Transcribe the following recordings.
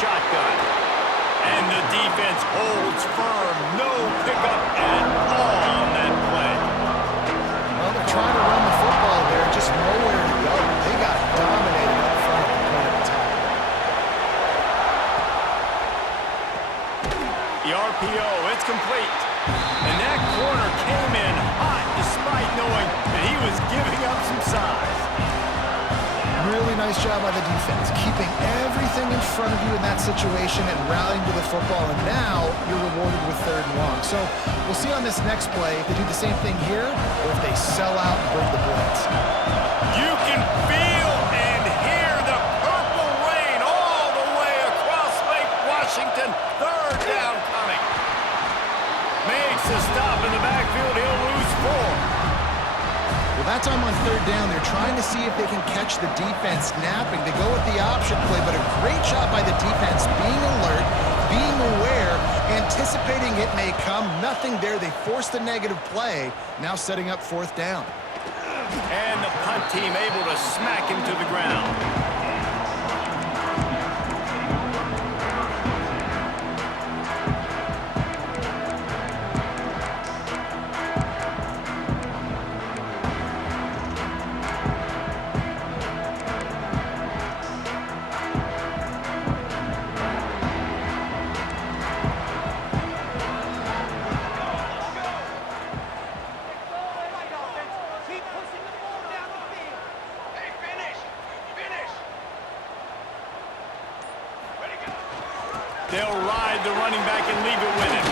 shotgun. And the defense holds firm. No pickup at all on that play. Well, they're trying to run the football there, just nowhere to go. They got dominated up front at the point of attack. The RPO, it's complete. And that corner came in hot despite knowing that he was giving up some size. Really nice job by the defense, keeping everything in front of you in that situation and rallying to the football, and now you're rewarded with 3rd and long. So we'll see on this next play if they do the same thing here or if they sell out and bring the blitz. You can feel and hear the purple rain all the way across Lake Washington. 3rd down coming. Makes a stop in the backfield. He'll lose 4. Well, that time on 3rd down, they're trying to see if they can catch the defense napping. They go with the option play, but a great job by the defense being alert, being aware, anticipating it may come. Nothing there. They forced the negative play, now setting up 4th down. And the punt team able to smack him to the ground. They'll ride the running back and leave it with him.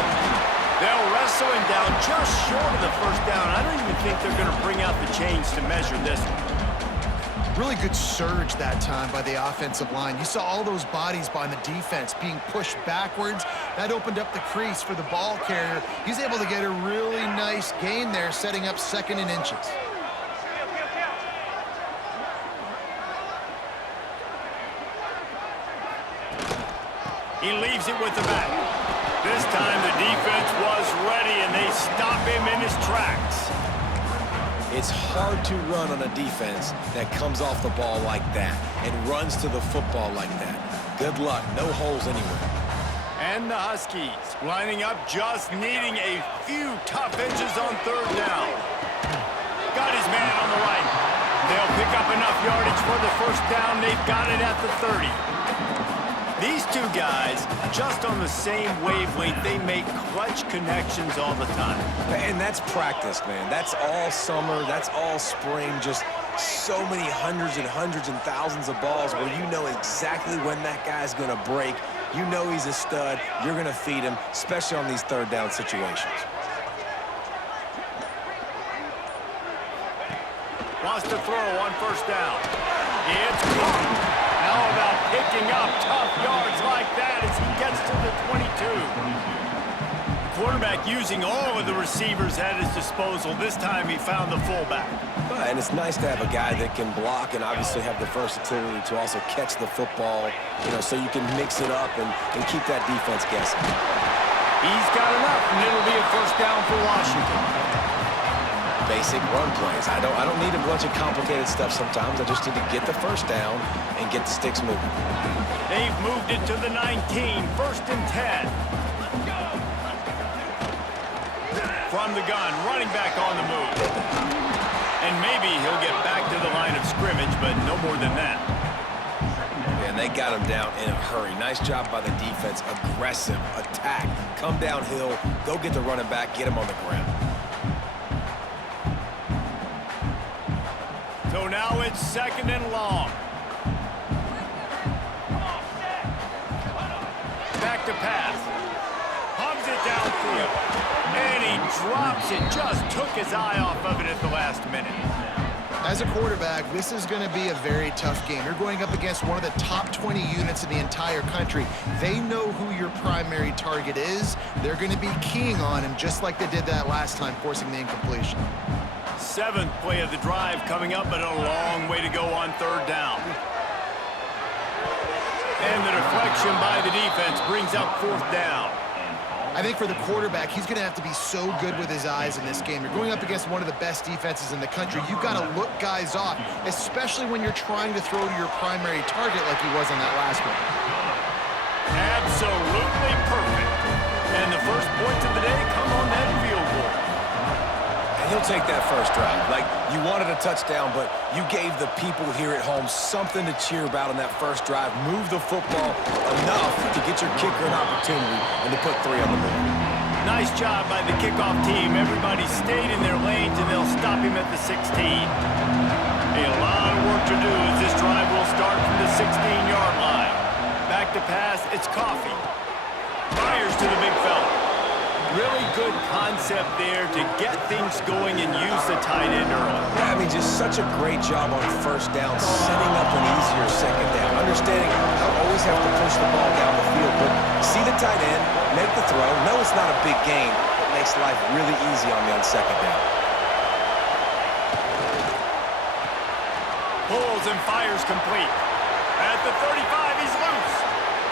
They'll wrestle him down just short of the 1st down. I don't even think they're going to bring out the chains to measure this one. Really good surge that time by the offensive line. You saw all those bodies by the defense being pushed backwards. That opened up the crease for the ball carrier. He's able to get a really nice gain there, setting up 2nd and inches. He leaves it with the back. This time the defense was ready, and they stop him in his tracks. It's hard to run on a defense that comes off the ball like that and runs to the football like that. Good luck. No holes anywhere. And the Huskies lining up, just needing a few tough inches on 3rd down. Got his man on the right. They'll pick up enough yardage for the 1st down. They've got it at the 30. These two guys, just on the same wavelength, they make clutch connections all the time. And that's practice, man. That's all summer. That's all spring. Just so many hundreds and thousands of balls where you know exactly when that guy's going to break. You know he's a stud. You're going to feed him, especially on these 3rd down situations. Wants to throw on 1st down. It's caught. How about picking up tough yards like that as he gets to the 22? The quarterback using all of the receivers at his disposal. This time he found the fullback. And it's nice to have a guy that can block and obviously have the versatility to also catch the football, so you can mix it up and keep that defense guessing. He's got enough, and it'll be a 1st down for Washington. Basic run plays. I don't need a bunch of complicated stuff sometimes. I just need to get the 1st down and get the sticks moving. They've moved it to the 19, 1st and 10. From the gun, running back on the move. And maybe he'll get back to the line of scrimmage, but no more than that. And they got him down in a hurry. Nice job by the defense. Aggressive attack. Come downhill, go get the running back, get him on the ground. So now it's 2nd and long. Back to pass. Pumps it downfield. And he drops it. Just took his eye off of it at the last minute. As a quarterback, this is going to be a very tough game. You're going up against one of the top 20 units in the entire country. They know who your primary target is. They're going to be keying on him just like they did that last time, forcing the incompletion. 7th play of the drive coming up, but a long way to go on 3rd down. And the deflection by the defense brings up 4th down. I think for the quarterback, he's going to have to be so good with his eyes in this game. You're going up against one of the best defenses in the country. You've got to look guys off, especially when you're trying to throw to your primary target like he was on that last one. Absolutely perfect. And the first points of the day come on that field goal. And he'll take that first drive. Like, you wanted a touchdown, but you gave the people here at home something to cheer about on that first drive. Move the football enough to get your kicker an opportunity and to put 3 on the board. Nice job by the kickoff team. Everybody stayed in their lanes, and they'll stop him at the 16. A lot of work to do as this drive will start from the 16-yard line. Back to pass, it's Coffee. Fires to the big fella. Really good concept there to get things going and use the tight end early. Yeah, I mean, just such a great job on first down, setting up an easier second down. Understanding how I always have to push the ball down the field, but see the tight end, make the throw. No, it's not a big gain, but makes life really easy on me on second down. Pulls and fires complete. At the 35, he's loose.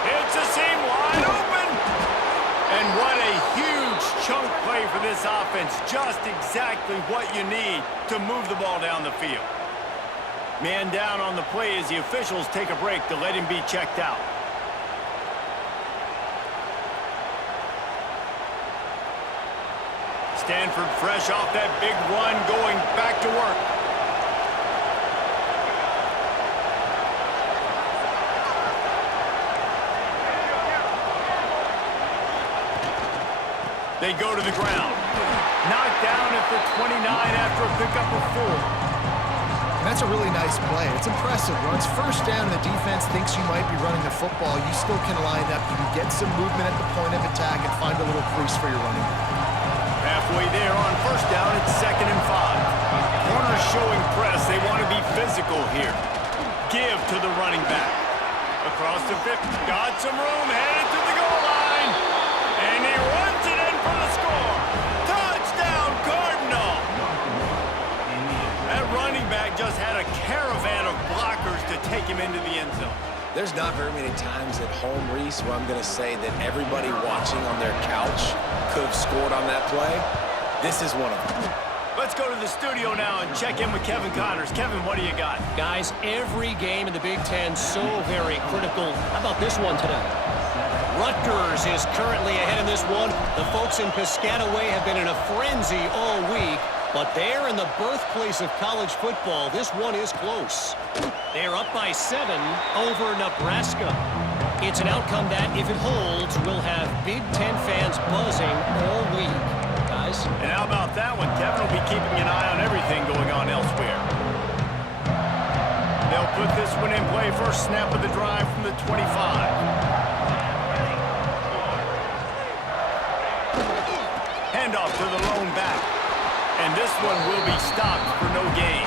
It's a seam wide open. And what a huge chunk play for this offense. Just exactly what you need to move the ball down the field. Man down on the play as the officials take a break to let him be checked out. Stanford fresh off that big run, going back to work. They go to the ground. Knocked down at the 29 after a pickup of 4. And that's a really nice play. It's impressive. When it's first down and the defense thinks you might be running the football, you still can line up. You can get some movement at the point of attack and find a little crease for your running back. Halfway there on first down, it's 2nd and 5. Corners showing press. They want to be physical here. Give to the running back. Across the 50. Got some room. Headed to the goal line. And he runs it in for the score. Touchdown, Cardinal. That running back just had a caravan of blockers to take him into the end zone. There's not very many times at home, Reese, where I'm going to say that everybody watching on their couch could have scored on that play. This is one of them. Let's go to the studio now and check in with Kevin Connors. Kevin, what do you got? Guys, every game in the Big Ten so very critical. How about this one today? Rutgers is currently ahead in this one. The folks in Piscataway have been in a frenzy all week, but they're in the birthplace of college football. This one is close. They're up by 7 over Nebraska. It's an outcome that, if it holds, will have Big Ten fans buzzing all week. Guys? And how about that one? Kevin will be keeping an eye on everything going on elsewhere. They'll put this one in play. First snap of the drive from the 25. Handoff to the lone back. And this one will be stopped for no gain.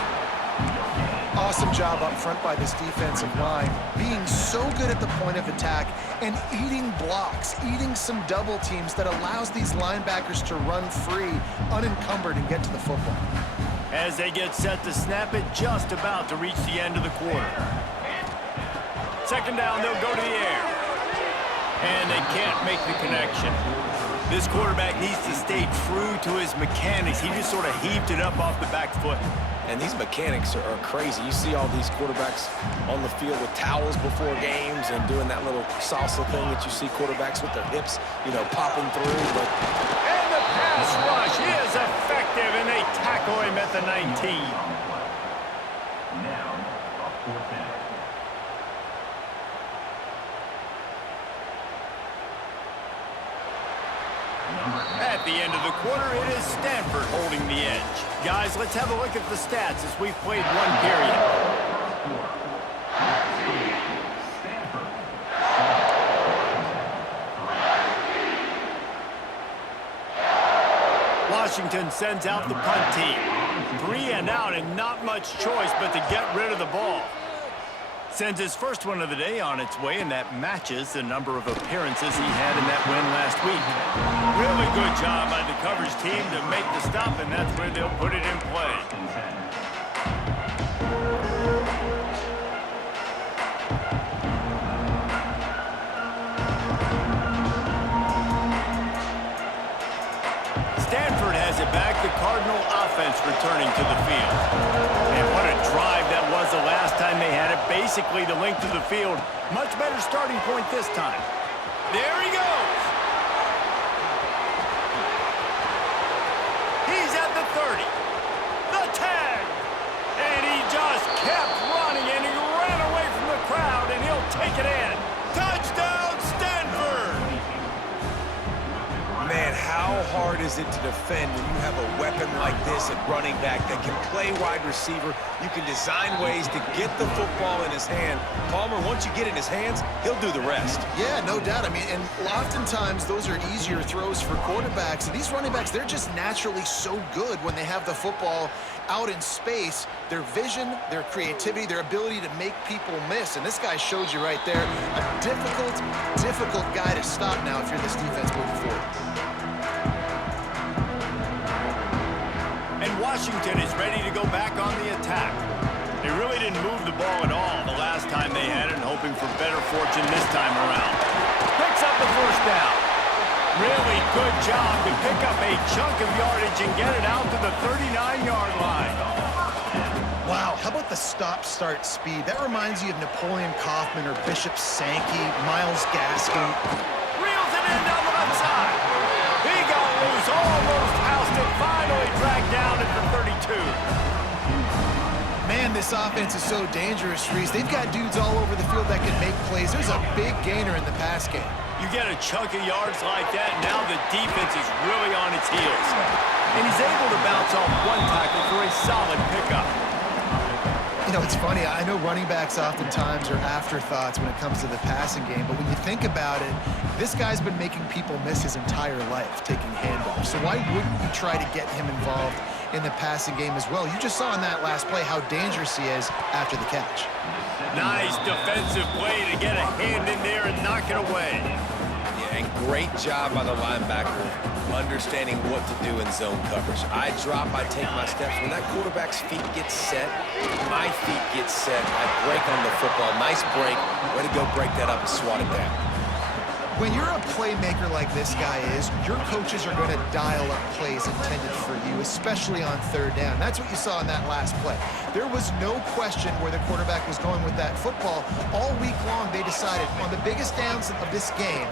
Awesome job up front by this defensive line, being so good at the point of attack and eating blocks, eating some double teams that allows these linebackers to run free, unencumbered, and get to the football. As they get set to snap it, just about to reach the end of the quarter. 2nd down, they'll go to the air. And they can't make the connection. This quarterback needs to stay true to his mechanics. He just sort of heaved it up off the back foot. And these mechanics are crazy. You see all these quarterbacks on the field with towels before games and doing that little salsa thing that you see quarterbacks with their hips, popping through. But and the pass rush is effective, and they tackle him at the 19. At the end of the quarter, it is Stanford holding the edge. Guys, let's have a look at the stats as we've played one period. Washington sends out the punt team. 3 and out and not much choice but to get rid of the ball. Sends his first one of the day on its way, and that matches the number of appearances he had in that win last week. Really good job by the coverage team to make the stop, and that's where they'll put it in play. Stanford has it back. The Cardinal offense returning to the field. And what a drive that was the last time they had it. Basically the length of the field. Much better starting point this time. There he goes. He's at the 30. The 10. And he just kept running, and he ran away from the crowd, and he'll take it in. Touchdown, Stanford! Man, how hard is it to defend when you have a weapon like this at running back that can play wide receiver? You can design ways to get the football in his hand. Palmer, once you get it in his hands, he'll do the rest. Yeah, no doubt. I mean, and oftentimes those are easier throws for quarterbacks. And these running backs, they're just naturally so good when they have the football out in space. Their vision, their creativity, their ability to make people miss. And this guy showed you right there, a difficult guy to stop now if you're this defense moving forward. And Washington is ready to go back on the attack. They really didn't move the ball at all the last time they had it, and hoping for better fortune this time around. Picks up the first down. Really good job to pick up a chunk of yardage and get it out to the 39-yard line. Wow, how about the stop-start speed? That reminds you of Napoleon Kaufman or Bishop Sankey, Myles Gaskin. Reels it in down the left side. He got loose, almost housed it, finally dragged down at the 32. Man, this offense is so dangerous, Reese. They've got dudes all over the field that can make plays. There's a big gainer in the pass game. You get a chunk of yards like that, now the defense is really on its heels. And he's able to bounce off one tackle for a solid pickup. You know, it's funny. I know running backs oftentimes are afterthoughts when it comes to the passing game, but when you think about it, this guy's been making people miss his entire life taking handoffs. So why wouldn't you try to get him involved in the passing game as well? You just saw in that last play how dangerous he is after the catch. Nice defensive play to get a hand in there and knock it away. Yeah, and great job by the linebacker understanding what to do in zone coverage. I drop, I take my steps. When that quarterback's feet get set, my feet get set. I break on the football. Nice break. Way to go break that up and swat it down. When you're a playmaker like this guy is, your coaches are going to dial up plays intended for you, especially on third down. That's what you saw in that last play. There was no question where the quarterback was going with that football. All week long, they decided on the biggest downs of this game,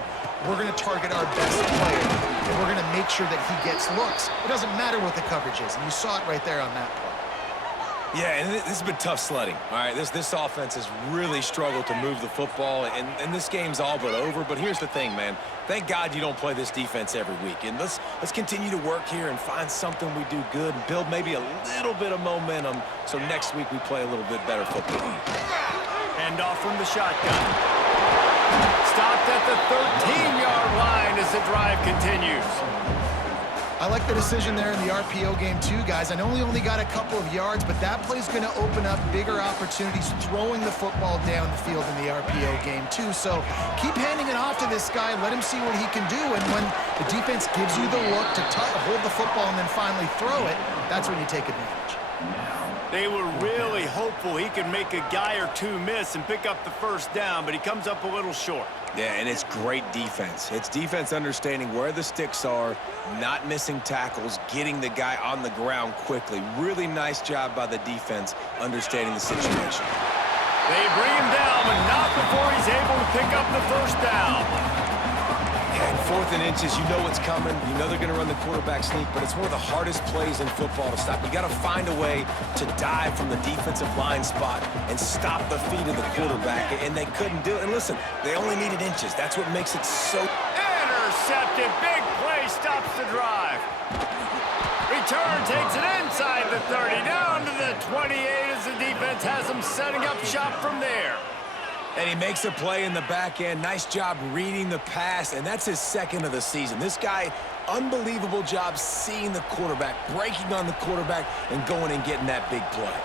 we're going to target our best player, and we're going to make sure that he gets looks. It doesn't matter what the coverage is, and you saw it right there on that play. Yeah, and this has been tough sledding. All right, this offense has really struggled to move the football, and this game's all but over. But here's the thing, man. Thank God you don't play this defense every week. And let's continue to work here and find something we do good and build maybe a little bit of momentum so next week we play a little bit better football. Hand off from the shotgun. Stopped at the 13-yard line as the drive continues. I like the decision there in the RPO game too, guys. I know he only got a couple of yards, but that play's going to open up bigger opportunities throwing the football down the field in the RPO game too. So keep handing it off to this guy. Let him see what he can do. And when the defense gives you the look to hold the football and then finally throw it, that's when you take advantage. They were really hopeful he could make a guy or two miss and pick up the first down, but he comes up a little short. Yeah, and it's great defense. It's defense understanding where the sticks are, not missing tackles, getting the guy on the ground quickly. Really nice job by the defense understanding the situation. They bring him down, but not before he's able to pick up the first down. And 4th and inches, you know what's coming. You know they're going to run the quarterback sneak, but it's one of the hardest plays in football to stop. You got to find a way to dive from the defensive line spot and stop the feet of the quarterback, and they couldn't do it. And listen, they only needed inches. That's what makes it so... Intercepted. Big play stops the drive. Return takes it inside the 30, down to the 28 as the defense has them setting up shop from there. And he makes a play in the back end. Nice job reading the pass, and that's his second of the season. This guy, unbelievable job seeing the quarterback, breaking on the quarterback, and going and getting that big play.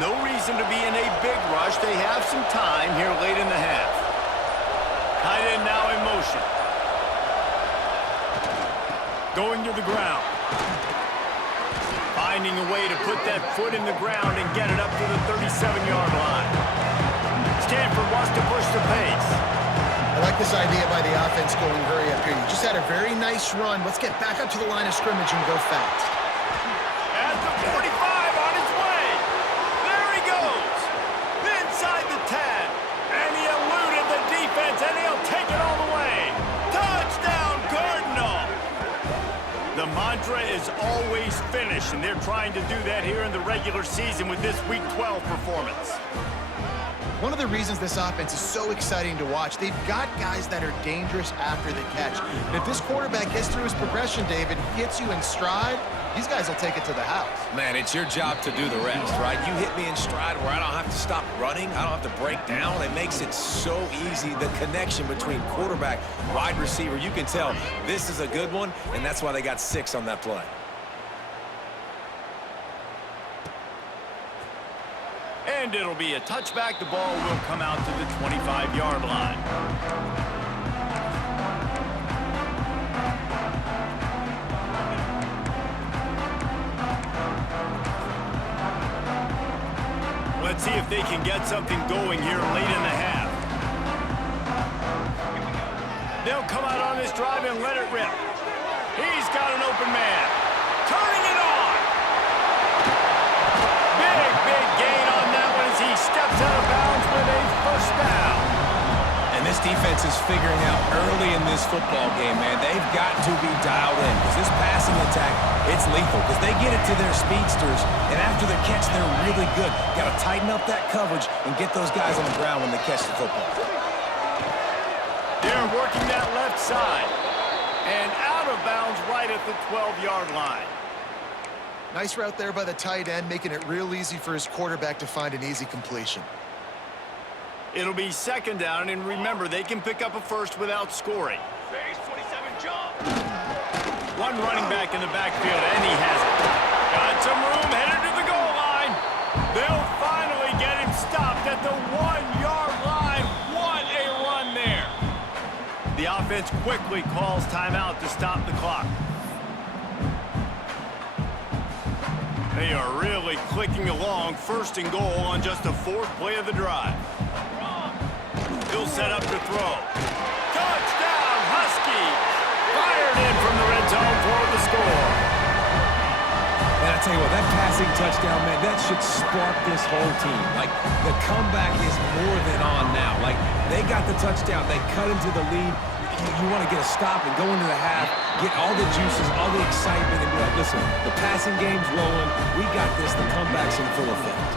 No reason to be in a big rush. They have some time here late in the half. Tight end now in motion. Going to the ground. Finding a way to put that foot in the ground and get it up to the 37-yard line. Stanford wants to push the pace. I like this idea by the offense going hurry up here. You just had a very nice run. Let's get back up to the line of scrimmage and go fast. At the 45 on his way. There he goes. Inside the possession. They're trying to do that here in the regular season with this Week 12 performance. One of the reasons this offense is so exciting to watch, they've got guys that are dangerous after the catch. And if this quarterback gets through his progression, David, hits you in stride, these guys will take it to the house. Man, it's your job to do the rest, right? You hit me in stride where I don't have to stop running. I don't have to break down. It makes it so easy. The connection between quarterback, wide receiver, you can tell this is a good one, and that's why they got 6 on that play. And it'll be a touchback. The ball will come out to the 25-yard line. Let's see if they can get something going here late in the half. They'll come out on this drive and let it rip. He's got an open man. Turning it on. Big gain on that one as he steps out of bounds with a first down. And this defense is figuring out early in this football game, man, they've got to be dialed in because this passing attack, it's lethal because they get it to their speedsters, and after the catch, they're really good. Got to tighten up that coverage and get those guys on the ground when they catch the football. They're working that left side and out of bounds right at the 12-yard line. Nice route there by the tight end, making it real easy for his quarterback to find an easy completion. It'll be second down, and remember, they can pick up a first without scoring. One running back in the backfield, and he has it. Got some room, headed to the goal line. They'll finally get him stopped at the 1-yard line. What a run there. The offense quickly calls timeout to stop the clock. They are really clicking along, first and goal on just the 4th play of the drive. He'll set up to throw. Touchdown, Huskies! Fired in from the red zone for the score. And I tell you what, that passing touchdown, man, that should spark this whole team. Like, the comeback is more than on now. Like, they got the touchdown. They cut into the lead. You want to get a stop and go into the half, get all the juices, all the excitement, and be like, listen, the passing game's rolling. We got this. The comeback's in full effect.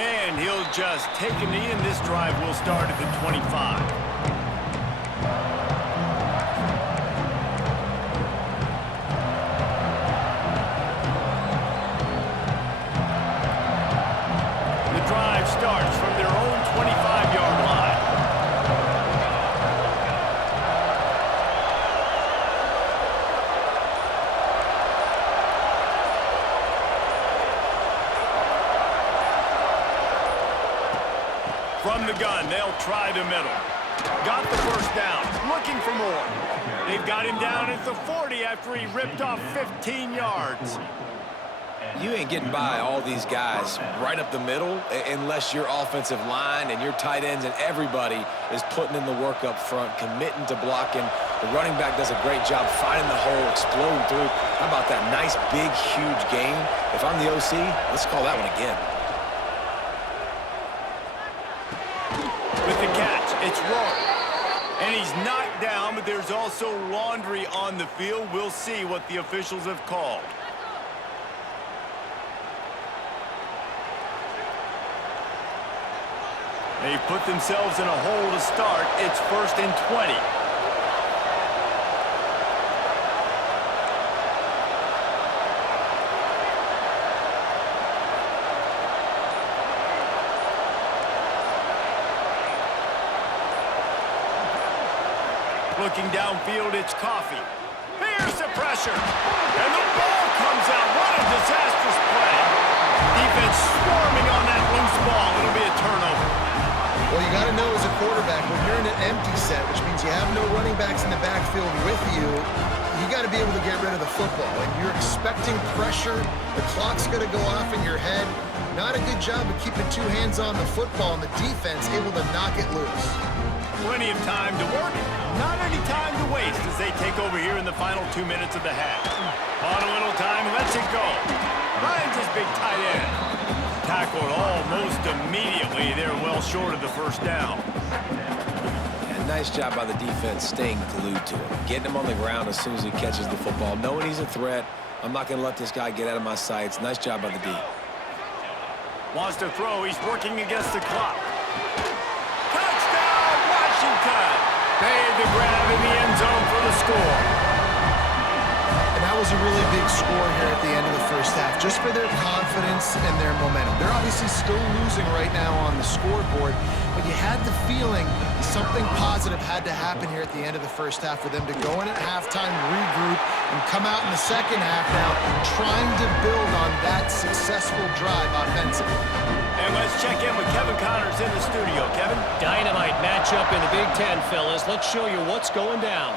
And he'll just take a knee, and this drive will start at the 25. Starts from their own 25-yard line. From the gun, they'll try the middle. Got the first down, looking for more. They've got him down at the 40 after he ripped off 15 yards. You ain't getting by all these guys right up the middle unless your offensive line and your tight ends and everybody is putting in the work up front, committing to blocking. The running back does a great job finding the hole, exploding through. How about that nice, big, huge gain? If I'm the OC, let's call that one again. With the catch, it's Roy. And he's knocked down, but there's also laundry on the field. We'll see what the officials have called. They put themselves in a hole to start. It's 1st and 20. Looking downfield, it's Coffee. Here's the pressure. And the ball comes out. What a disastrous play. Defense swarming on that loose ball. It'll be a turnover. Well, you got to know as a quarterback, when you're in an empty set, which means you have no running backs in the backfield with you, you got to be able to get rid of the football. And you're expecting pressure. The clock's going to go off in your head. Not a good job of keeping 2 hands on the football, and the defense able to knock it loose. Plenty of time to work. Not any time to waste as they take over here in the final 2 minutes of the half. On a little time, lets it go. Finds his big tight end. Tackled almost immediately. They're well short of the first down. And Nice job by the defense staying glued to him, getting him on the ground as soon as he catches the football, knowing he's a threat. I'm not going to let this guy get out of my sights. Nice job by the D. Wants to throw. He's working against the clock. Touchdown, Washington! Made the grab in the end zone for the score. And that was a really big score here at the end of the first half, just for their confidence and their momentum. They're obviously still losing right now on the scoreboard, but you had the feeling something positive had to happen here at the end of the first half for them to go in at halftime, regroup, and come out in the second half now trying to build on that successful drive offensively. And let's check in with Kevin Connors in the studio. Kevin? Dynamite matchup in the Big Ten, fellas. Let's show you what's going down.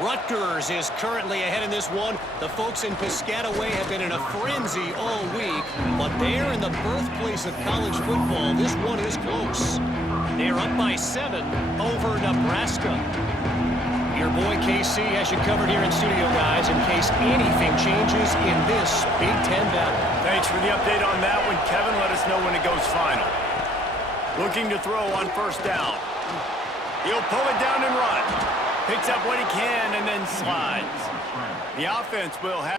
Rutgers is currently ahead in this one. The folks in Piscataway have been in a frenzy all week, but they're in the birthplace of college football. This one is close. They're up by 7 over Nebraska. Your boy KC has you covered here in studio, guys, in case anything changes in this Big Ten battle. Thanks for the update on that one, Kevin. Let us know when it goes final. Looking to throw on first down. He'll pull it down and run. Picks up what he can and then slides. The offense will have...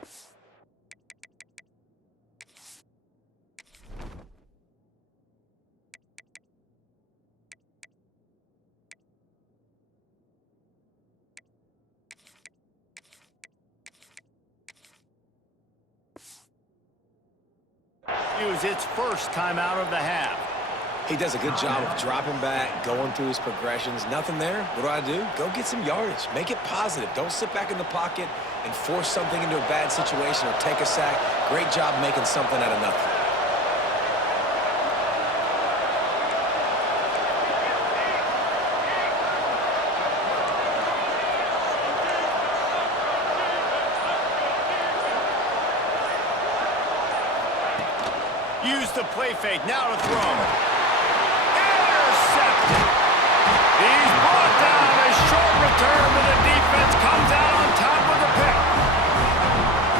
use its first timeout of the half. He does a good job of dropping back, going through his progressions. Nothing there. What do? Go get some yardage. Make it positive. Don't sit back in the pocket and force something into a bad situation or take a sack. Great job making something out of nothing. Use the play fake. Now to throw. Intercepted. He's brought down. A short return, but the defense comes out on top with a pick.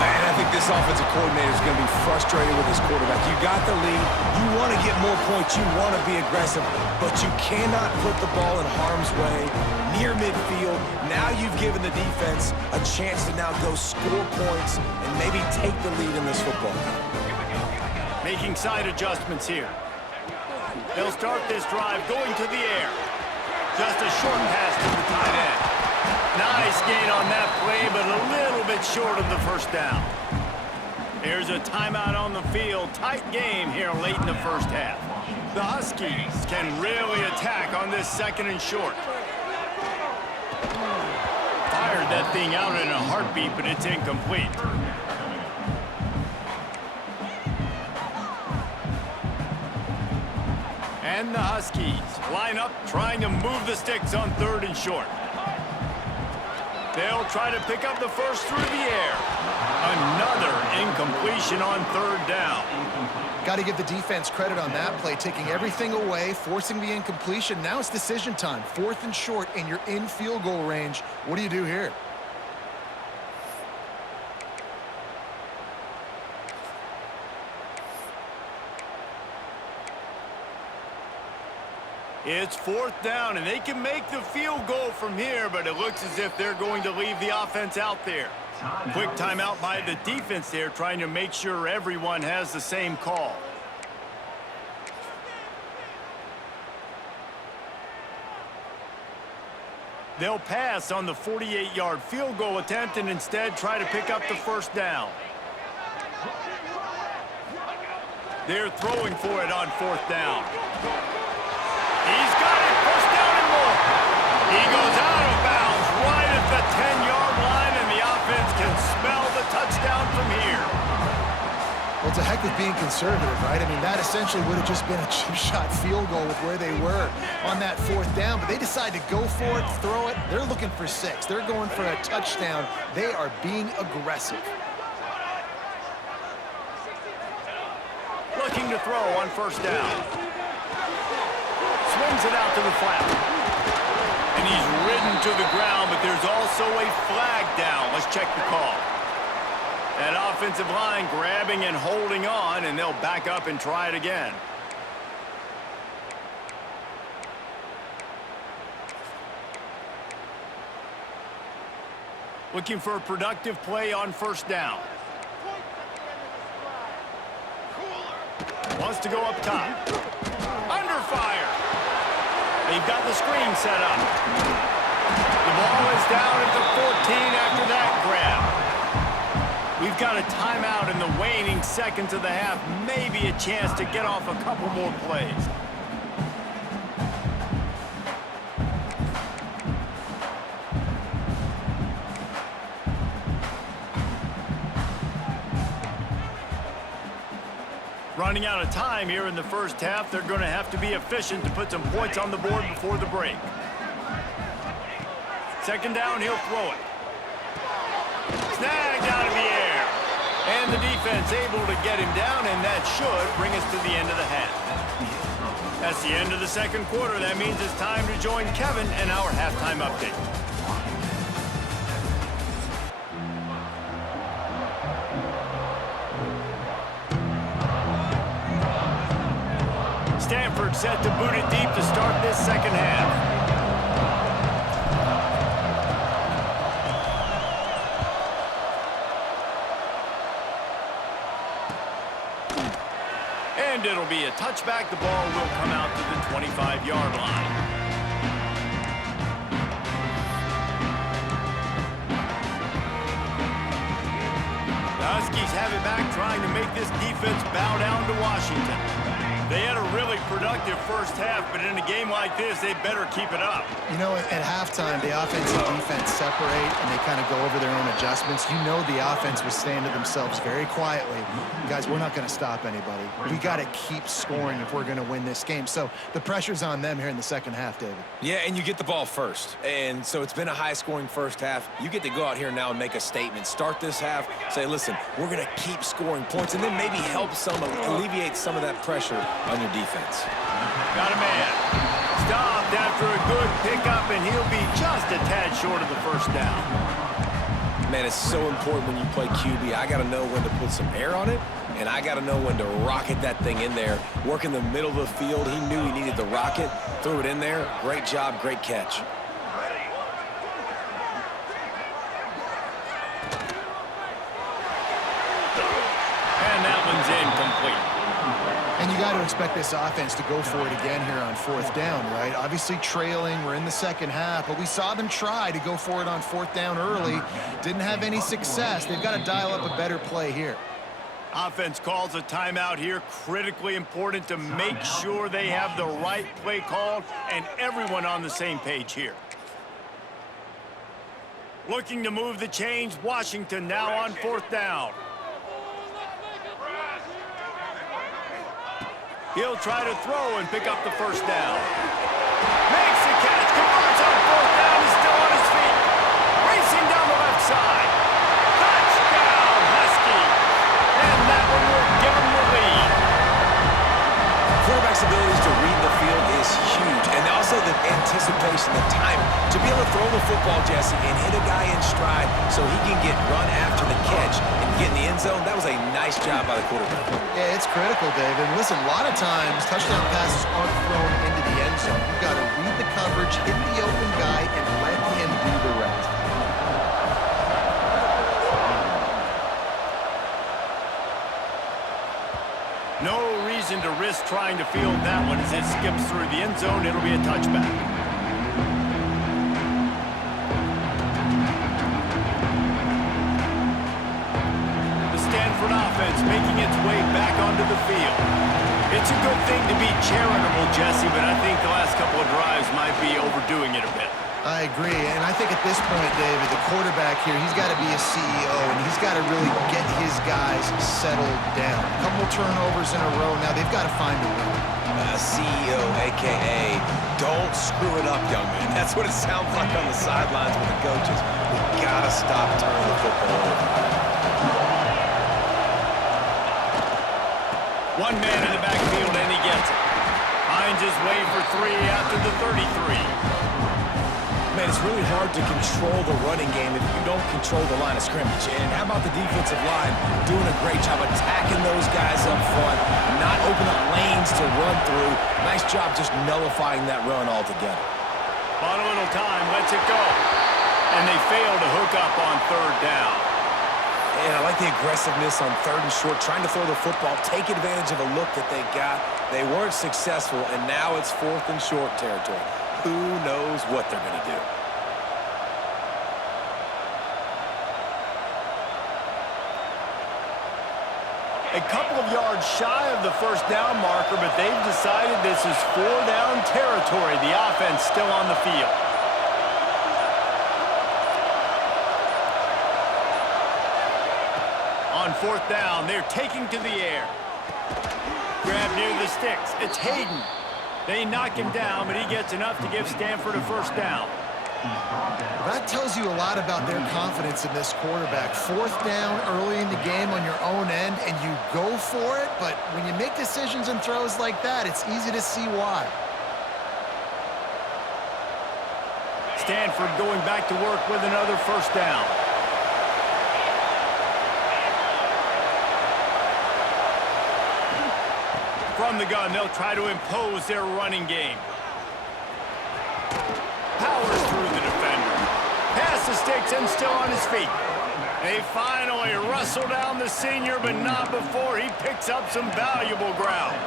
Man, I think this offensive coordinator is going to be frustrated with his quarterback. You got the lead. You want to get more points. You want to be aggressive, but you cannot put the ball in harm's way near midfield. Now you've given the defense a chance to now go score points and maybe take the lead in this football game. Making side adjustments here. They'll start this drive going to the air. Just a short pass to the tight end. Nice gain on that play, but a little bit short of the first down. There's a timeout on the field. Tight game here late in the first half. The Huskies can really attack on this second and short. Fired that thing out in a heartbeat, but it's incomplete. And the Huskies line up trying to move the sticks on third and short. They'll try to pick up the first through the air. Another incompletion on third down. Got to give the defense credit on that play, taking everything away, forcing the incompletion. Now it's decision time. 4th and short, and you're in field goal range. What do you do here? It's 4th down, and they can make the field goal from here, but it looks as if they're going to leave the offense out there. Quick timeout by the defense there, trying to make sure everyone has the same call. They'll pass on the 48-yard field goal attempt and instead try to pick up the first down. They're throwing for it on 4th down. He's got it, first down and more. He goes out of bounds right at the 10-yard line, and the offense can smell the touchdown from here. Well, it's a heck of being conservative, right? I mean, that essentially would have just been a chip shot field goal with where they were on that 4th down, but they decide to go for it, throw it. They're looking for 6. They're going for a touchdown. They are being aggressive. Looking to throw on first down. Swings it out to the flat. And he's ridden to the ground, but there's also a flag down. Let's check the call. That offensive line grabbing and holding on, and they'll back up and try it again. Looking for a productive play on first down. Wants to go up top. Under fire. They've got the screen set up. The ball is down at the 14 after that grab. We've got a timeout in the waning seconds of the half. Maybe a chance to get off a couple more plays. Running out of time here in the first half. They're going to have to be efficient to put some points on the board before the break. Second down, he'll throw it. Snagged out of the air. And the defense able to get him down, and that should bring us to the end of the half. That's the end of the second quarter. That means it's time to join Kevin and our halftime update. Stanford set to boot it deep to start this second half. And it'll be a touchback. The ball will come out to the 25-yard line. The Huskies have it back, trying to make this defense bow down to Washington. They had a really productive first half, but in a game like this, they better keep it up. You know, at halftime, the offense and defense separate, and they kind of go over their own adjustments. You know the offense was saying to themselves very quietly, guys, we're not going to stop anybody. We got to keep scoring if we're going to win this game. So the pressure's on them here in the second half, David. Yeah, and you get the ball first. And so it's been a high-scoring first half. You get to go out here now and make a statement. Start this half, say, listen, we're going to keep scoring points, and then maybe help alleviate some of that pressure on your defense. Got a man. Stopped after a good pickup, and he'll be just a tad short of the first down. Man, it's so important when you play QB. I got to know when to put some air on it, and I got to know when to rocket that thing in there. Work in the middle of the field. He knew he needed the rocket. Threw it in there. Great job, great catch. And that one's incomplete. And you got to expect this offense to go for it again here on fourth down, right? Obviously trailing, we're in the second half, but we saw them try to go for it on fourth down early. Didn't have any success. They've got to dial up a better play here. Offense calls a timeout here. Critically important to make sure they have the right play called and everyone on the same page here. Looking to move the chains. Washington now on fourth down. He'll try to throw and pick up the first down. Makes the catch, converts on fourth down, is still on his feet. Racing down the left side. Touchdown, Husky. And that one will give him the lead. Quarterback's abilities to read the field is huge. And also the anticipation, the timing. To be able to throw the football, Jesse, and hit a guy in stride so he can get run after the catch and get in the end zone, that was a nice job by the quarterback. Yeah, it's critical, David. Listen, a lot of times touchdown passes aren't thrown into the end zone. You've got to read the coverage, hit the open guy, and let him do the rest. No reason to risk trying to field that one as it skips through the end zone. It'll be a touchback. The Stanford offense making its way back onto the field. It's a good thing to be charitable, Jesse, but I think the last couple of drives might be overdoing it a bit. I agree, and I think at this point, David, the quarterback here, he's got to be a CEO, and he's got to really get his guys settled down. A couple turnovers in a row. Now they've got to find a way. CEO, a.k.a. don't screw it up, young man. That's what it sounds like on the sidelines with the coaches. We got to stop turning the football over. One man in the backfield, and he gets it. Finds his way for three after the 33. Man, it's really hard to control the running game if you don't control the line of scrimmage. And how about the defensive line doing a great job attacking those guys up front, not opening up lanes to run through. Nice job just nullifying that run altogether. Bought a little time, lets it go. and they fail to hook up on third down. And I like the aggressiveness on 3rd and short, trying to throw the football, take advantage of a look that they got. They weren't successful, and now it's 4th and short territory. Who knows what they're going to do? A couple of yards shy of the first down marker, but they've decided this is 4-down territory. The offense still on the field. On 4th down, they're taking to the air. Grab near the sticks. It's Hayden. They knock him down, but he gets enough to give Stanford a first down. That tells you a lot about their confidence in this quarterback. 4th down early in the game on your own end, and you go for it, but when you make decisions and throws like that, it's easy to see why. Stanford going back to work with another first down. From the gun, they'll try to impose their running game. Powers through the defender. Past the sticks and still on his feet. They finally wrestle down the senior, but not before he picks up some valuable ground.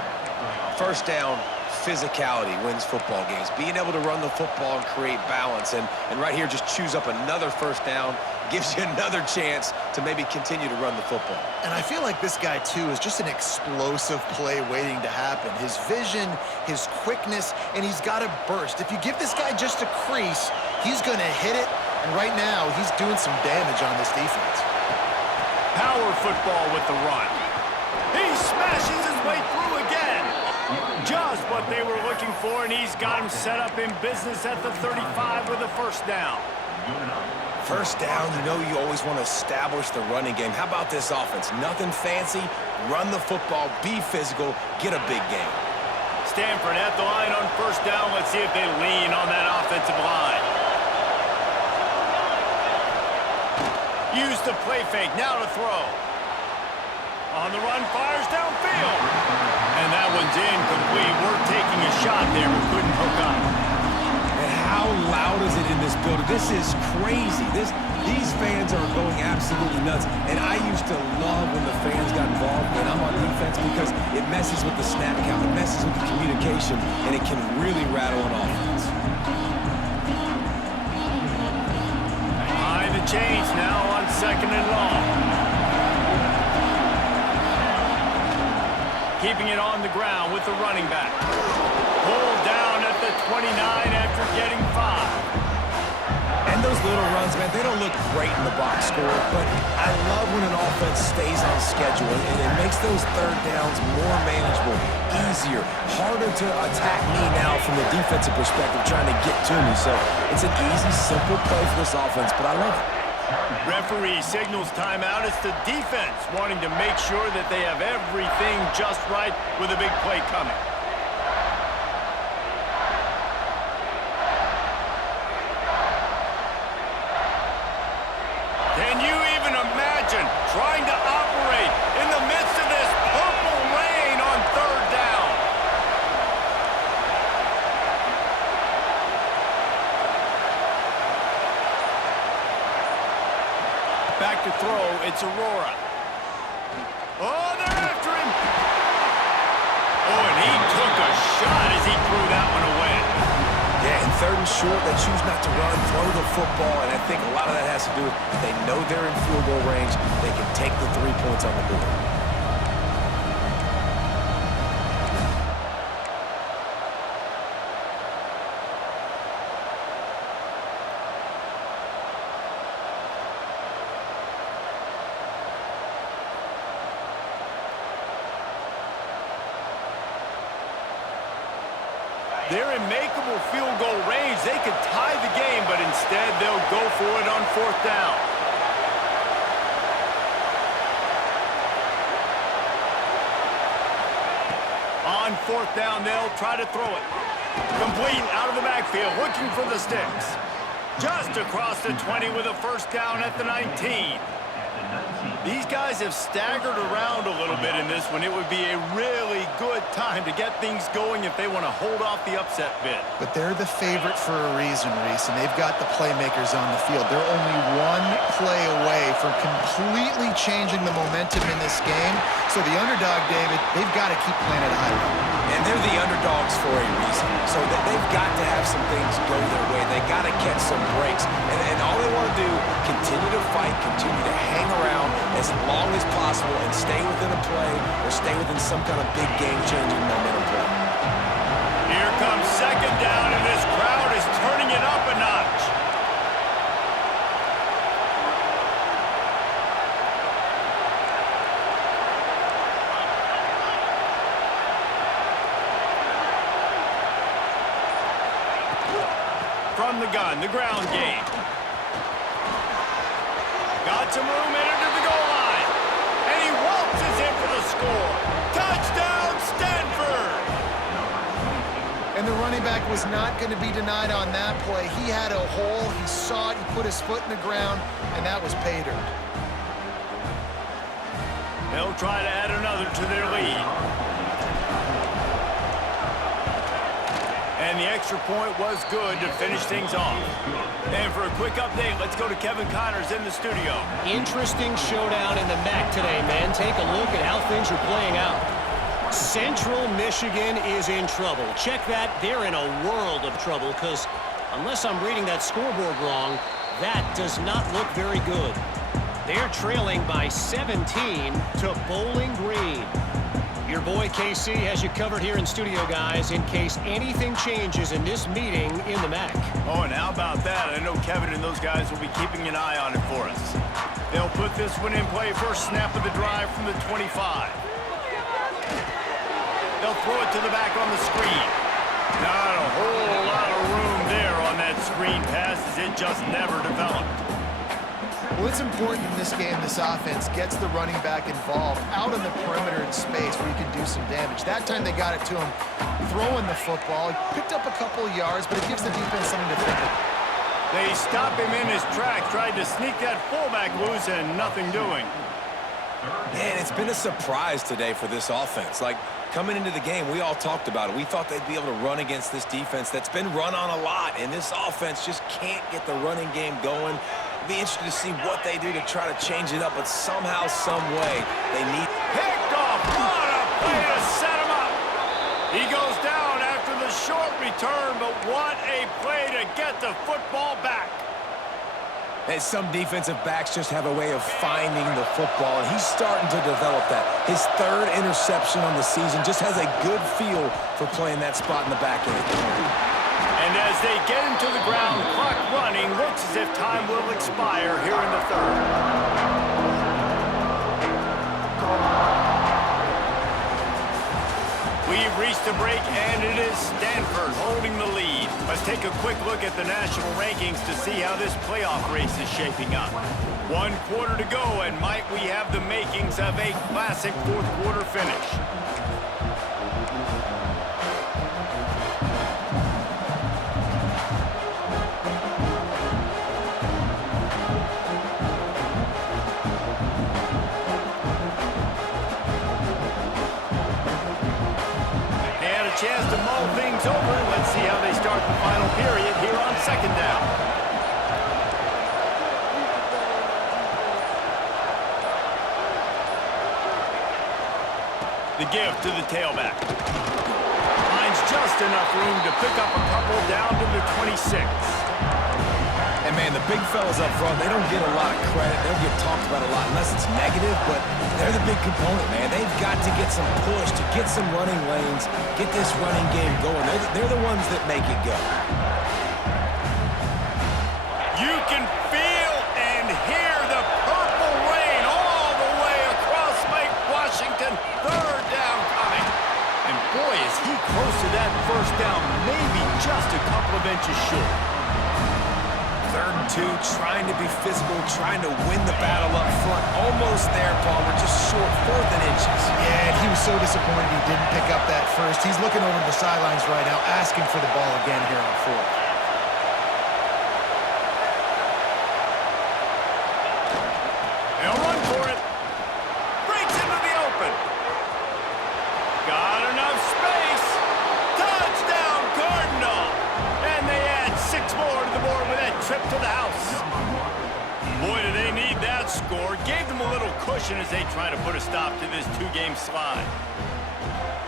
First down, physicality wins football games. Being able to run the football and create balance. And right here, just choose up another first down. Gives you another chance to maybe continue to run the football. And I feel like this guy, too, is just an explosive play waiting to happen. His vision, his quickness, and he's got a burst. If you give this guy just a crease, he's going to hit it. And right now, he's doing some damage on this defense. Power football with the run. He smashes his way through again. Just what they were looking for, and he's got him set up in business at the 35 with a first down. First down, you know you always want to establish the running game. How about this offense? Nothing fancy. Run the football, be physical, get a big game. Stanford at the line on first down. Let's see if they lean on that offensive line. Use the play fake, now to throw. On the run, fires downfield. And that one's incomplete. We're taking a shot there, but couldn't hook up. And how loud is it in this building? This is crazy. These fans are going absolutely nuts. And I used to love when the fans got involved when I'm on defense because it messes with the snap count, it messes with the communication, and it can really rattle an offense. Behind the chains now on 2nd and long. Keeping it on the ground with the running back. Pulled down at the 29 after getting 5. And those little runs, man, they don't look great in the box score, but I love when an offense stays on schedule, and it makes those third downs more manageable, easier, harder to attack me now from the defensive perspective trying to get to me. So it's an easy, simple play for this offense, but I love it. Referee signals timeout. It's the defense wanting to make sure that they have everything just right with a big play coming. Can you even imagine trying to operate in the midst of this purple rain on third down? Back to throw, it's Aurora. Oh, they're after him. Oh, and he took a shot as he threw that one away. Yeah, in 3rd and short, they choose not to run, throw the football, and I think a lot of that has to do with they know they're in field goal range. They can take the 3 points on the board. They're in makeable field goal range. They could tie the game, but instead they'll go for it on 4th down. On 4th down, they'll try to throw it. Complete out of the backfield, looking for the sticks. Just across the 20 with a first down at the 19. These guys have staggered around a little bit in this one. It would be a really good time to get things going if they want to hold off the upset bid. But they're the favorite for a reason, Reese, and they've got the playmakers on the field. They're only one play away from completely changing the momentum in this game. So the underdog, David, they've got to keep playing at a high level. And they're the underdogs for a reason. So they've got to have some things go their way. They got to catch some breaks. And all they want to do, continue to fight, continue to hang around as long as possible and stay within a play or stay within some kind of big game-changing momentum play. Here comes second down, and this crowd is turning it up a notch. From the gun, the ground game. Got some room in into the goal line. And he waltzes in for the score. Touchdown, Stanford! And the running back was not going to be denied on that play. He had a hole, he saw it, he put his foot in the ground, and that was pay dirt. They'll try to add another to their lead. And the extra point was good to finish things off. And for a quick update, let's go to Kevin Connors in the studio. Interesting showdown in the MAC today, man. Take a look at how things are playing out. Central Michigan is in trouble. Check that. They're in a world of trouble because unless I'm reading that scoreboard wrong, that does not look very good. They're trailing by 17 to Bowling Green. Your boy KC has you covered here in studio, guys, in case anything changes in this meeting in the MAC. Oh, and how about that? I know Kevin and those guys will be keeping an eye on it for us. They'll put this one in play. First snap of the drive from the 25. They'll throw it to the back on the screen. Not a whole lot of room there on that screen pass as it just never developed. Well, it's important in this game this offense gets the running back involved out on the perimeter in space where he can do some damage. That time they got it to him throwing the football. He picked up a couple of yards, but it gives the defense something to think about. They stop him in his tracks, tried to sneak that fullback loose, and nothing doing. Man, it's been a surprise today for this offense. Like, coming into the game, we all talked about it. We thought they'd be able to run against this defense that's been run on a lot, and this offense just can't get the running game going. Be interested to see what they do to try to change it up, but somehow, some way, they need... Picked off! What a play to set him up! He goes down after the short return, but what a play to get the football back. And some defensive backs just have a way of finding the football, and he's starting to develop that. His third interception on the season just has a good feel for playing that spot in the back end. And as they get him to the ground, clock running, looks as if time will expire here in the third. We've reached the break, and it is Stanford holding the lead. Let's take a quick look at the national rankings to see how this playoff race is shaping up. 1 quarter to go, and might we have the makings of a classic fourth quarter finish. Chance to mull things over. Let's see how they start the final period here on second down. The give to the tailback. Finds just enough room to pick up a couple down to the 26. And, man, the big fellas up front, they don't get a lot of credit. They don't get talked about a lot unless it's negative, but they're the big component, man. They've got to get some push, to get some running lanes, get this running game going. They're the ones that make it go. You can feel and hear the purple rain all the way across Lake Washington. Third down coming. And, boy, is he close to that first down, maybe just a couple of inches short. 3rd and 2, trying to be physical, trying to win the battle up front. Almost there, Palmer, just short, 4th and inches. Yeah, and he was so disappointed he didn't pick up that first. He's looking over the sidelines right now, asking for the ball again here on 4th. They'll run trip to the house. Boy, do they need that score. Gave them a little cushion as they try to put a stop to this two-game slide.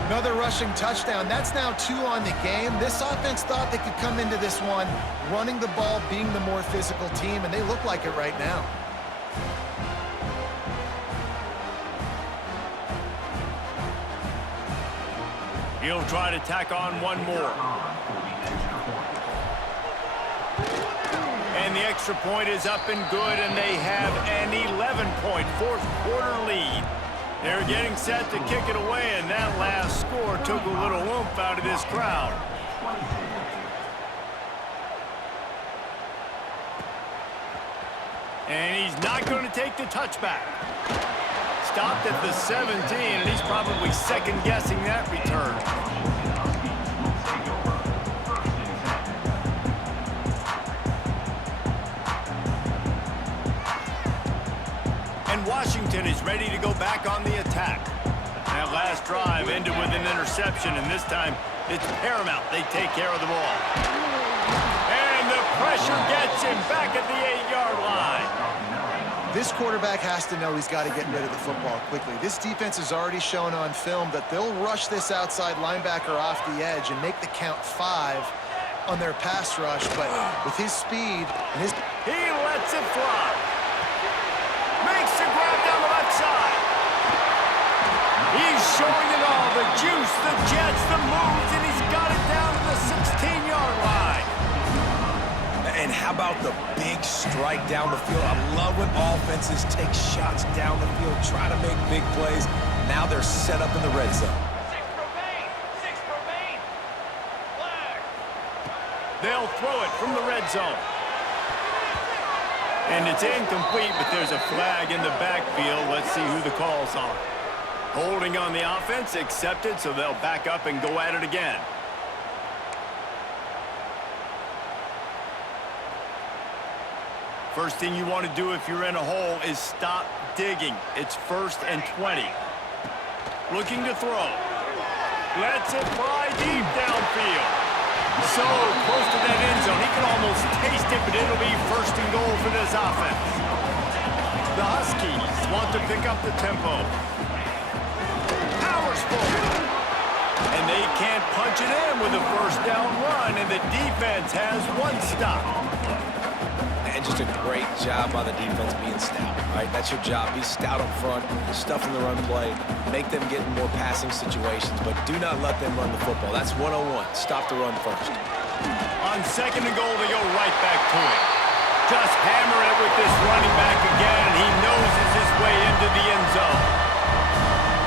Another rushing touchdown. That's now 2 on the game. This offense thought they could come into this one running the ball, being the more physical team, and they look like it right now. He'll try to tack on one more. And the extra point is up and good, and they have an 11-point fourth-quarter lead. They're getting set to kick it away, and that last score took a little oomph out of this crowd. And he's not going to take the touchback. Stopped at the 17, and he's probably second-guessing that return. Washington is ready to go back on the attack. That last drive ended with an interception, and this time it's paramount they take care of the ball. And the pressure gets him back at the 8-yard line. This quarterback has to know he's got to get rid of the football quickly. This defense has already shown on film that they'll rush this outside linebacker off the edge and make the count 5 on their pass rush, but with his speed and his... He lets it fly. Makes the grab down the left side. He's showing it all. The juice, the jets, the moves, and he's got it down to the 16-yard line. And how about the big strike down the field? I love when offenses take shots down the field, try to make big plays. Now they're set up in the red zone. 6 remain. Flag. They'll throw it from the red zone. And it's incomplete, but there's a flag in the backfield. Let's see who the call's on. Holding on the offense, accepted, so they'll back up and go at it again. First thing you want to do if you're in a hole is stop digging. It's 1st and 20. Looking to throw. Lets it fly deep downfield. So close to that end zone, he can almost taste it, but it'll be 1st and goal for this offense. The Huskies want to pick up the tempo. Powers forward. And they can't punch it in with a 1st down run, and the defense has 1 stop. And just a great job by the defense being stout, right? That's your job. Be stout up front, stuff in the run play, make them get in more passing situations, but do not let them run the football. That's 101. Stop the run first. On 2nd and goal, they go right back to it. Just hammer it with this running back again, and he noses his way into the end zone.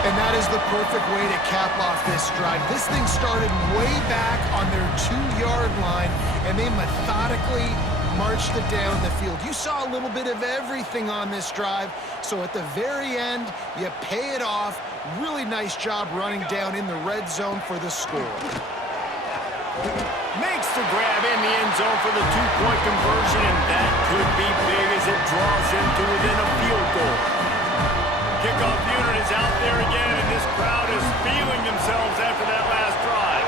And that is the perfect way to cap off this drive. This thing started way back on their 2-yard line, and they methodically marched it down the field. You saw a little bit of everything on this drive, so at the very end, you pay it off. Really nice job running down in the red zone for the score. Makes the grab in the end zone for the 2-point conversion, and that could be big as it draws him to within a field goal. Kickoff unit is out there again, and this crowd is feeling themselves after that last drive.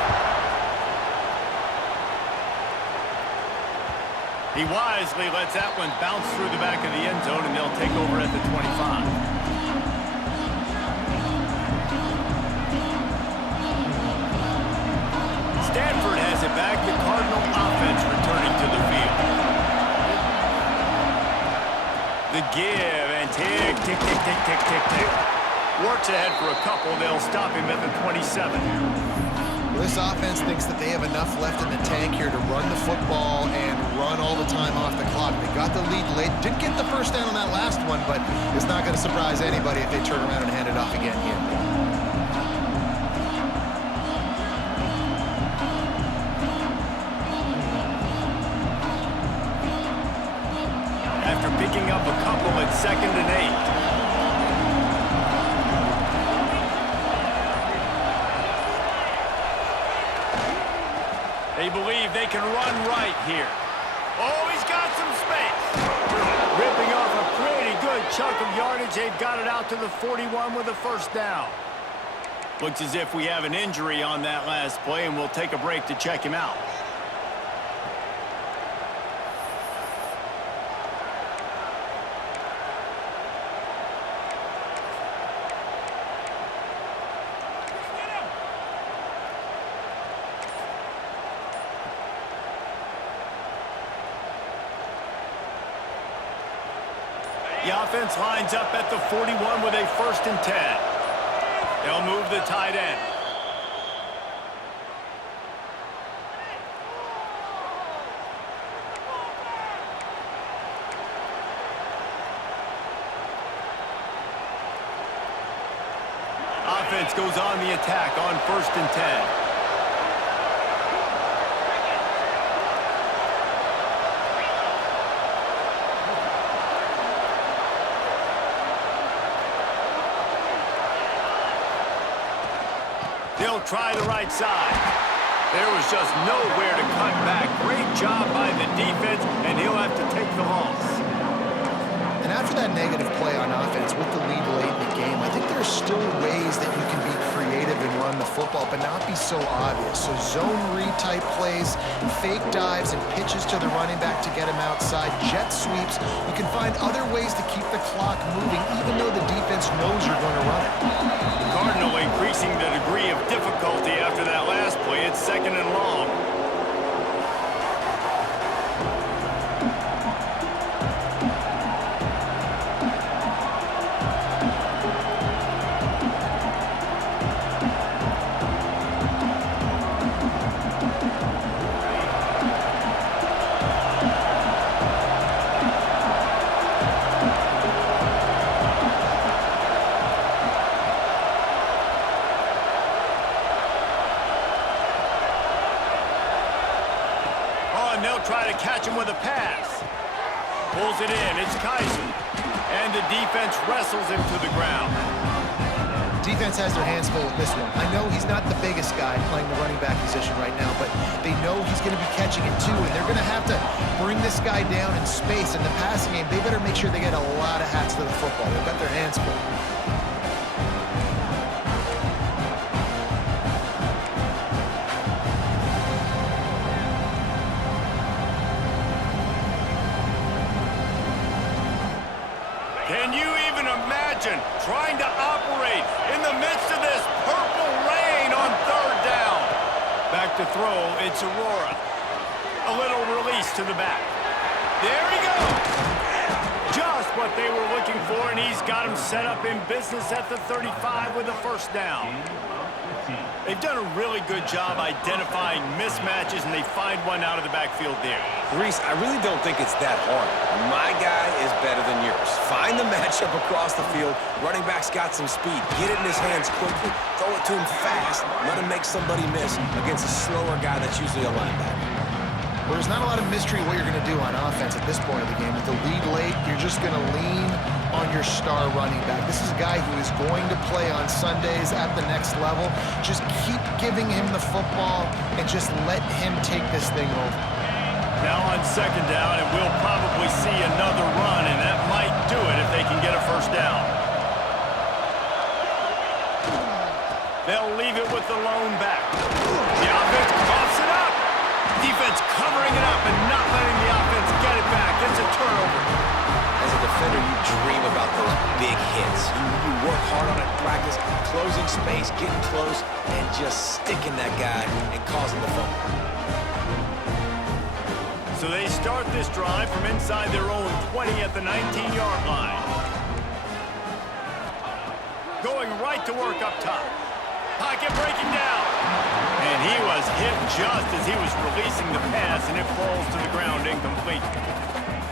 He wisely lets that one bounce through the back of the end zone, and they'll take over at the 25. Stanford has it back. The Cardinal offense returning to the field. The give, and tick, tick, tick, tick, tick, tick, tick. Works ahead for a couple. They'll stop him at the 27. This offense thinks that they have enough left in the tank here to run the football and run all the time off the clock. They got the lead late. Didn't get the 1st down on that last one, but it's not going to surprise anybody if they turn around and hand it off again here. After picking up a couple at 2nd and 8. They believe they can run right here. Oh, he's got some space. Ripping off a pretty good chunk of yardage. They've got it out to the 41 with a 1st down. Looks as if we have an injury on that last play, and we'll take a break to check him out. The offense lines up at the 41 with a 1st and 10. They'll move the tight end. Offense goes on the attack on 1st and 10. They'll try the right side. There was just nowhere to cut back. Great job by the defense, and he'll have to take the loss. And after that negative play on offense with the lead late in the game, I think there's still ways that you can be creative and run the football, but not be so obvious. So zone read type plays, fake dives and pitches to the running back to get him outside, jet sweeps. You can find other ways to keep the clock moving, even though the defense knows you're going to run it. Cardinal increasing the degree of difficulty after that last play. It's 2nd and long. And they'll try to catch him with a pass. Pulls it in. It's Kaiser. And the defense wrestles him to the ground. Defense has their hands full with this one. I know he's not the biggest guy playing the running back position right now, but they know he's going to be catching it too, and they're going to have to bring this guy down in space. In the passing game, they better make sure they get a lot of hats to the football. They've got their hands full. Can you even imagine trying to operate in the midst of this purple rain on 3rd down? Back to throw, it's Aurora. A little release to the back. There he goes. Just what they were looking for, and he's got him set up in business at the 35 with a 1st down. They've done a really good job identifying mismatches, and they find one out of the backfield there. Reese, I really don't think it's that hard. My guy is better than yours. Find the matchup across the field. Running back's got some speed. Get it in his hands quickly. Throw it to him fast. Let him make somebody miss against a slower guy that's usually a linebacker. Well, there's not a lot of mystery what you're going to do on offense at this point of the game. With the lead late, you're just going to lean on your star running back. This is a guy who is going to play on Sundays at the next level. Just keep giving him the football and just let him take this thing over. Now on 2nd down, and we'll probably see another run, and that might do it if they can get a 1st down. They'll leave it with the lone back. The offense coughs it up. Defense covering it up and not letting the offense get it back. It's a turnover. As a defender, you dream about those big hits. You work hard on it in practice, closing space, getting close, and just sticking that guy and causing the fumble. So they start this drive from inside their own 20 at the 19-yard line. Going right to work up top. Pocket breaking down. And he was hit just as he was releasing the pass, and it falls to the ground incomplete.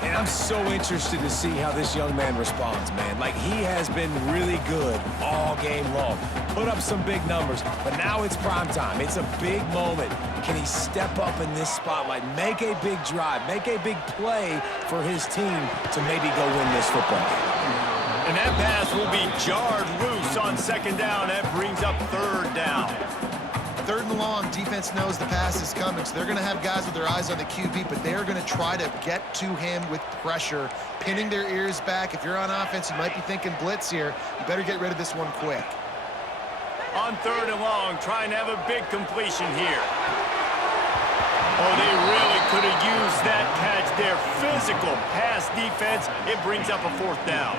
And I'm so interested to see how this young man responds, man. Like, he has been really good all game long. Put up some big numbers, but now it's prime time. It's a big moment. Can he step up in this spotlight, make a big drive, make a big play for his team to maybe go win this football game? And that pass will be jarred loose on 2nd down. That brings up 3rd down. 3rd and long, defense knows the pass is coming, so they're going to have guys with their eyes on the QB, but they're going to try to get to him with pressure, pinning their ears back. If you're on offense, you might be thinking blitz here. You better get rid of this one quick. On 3rd and long, trying to have a big completion here. Oh, they really could have used that catch there. Physical pass defense. It brings up a 4th down.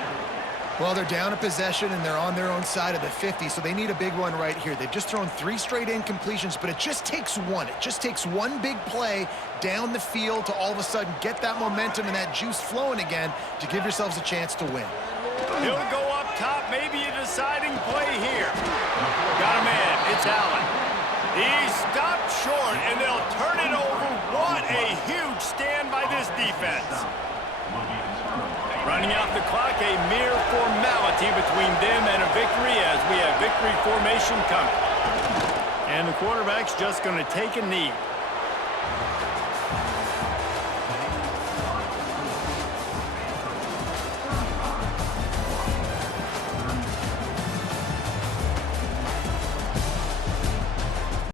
Well, they're down a possession, and they're on their own side of the 50, so they need a big one right here. They've just thrown 3 straight incompletions, but it just takes one. It just takes one big play down the field to all of a sudden get that momentum and that juice flowing again to give yourselves a chance to win. He'll go up top, maybe a deciding play here. Got a man, it's Allen. He's stopped short, and they'll turn it over. What a huge stand by this defense. Running out the clock, a mere formality between them and a victory as we have victory formation coming. And the quarterback's just going to take a knee.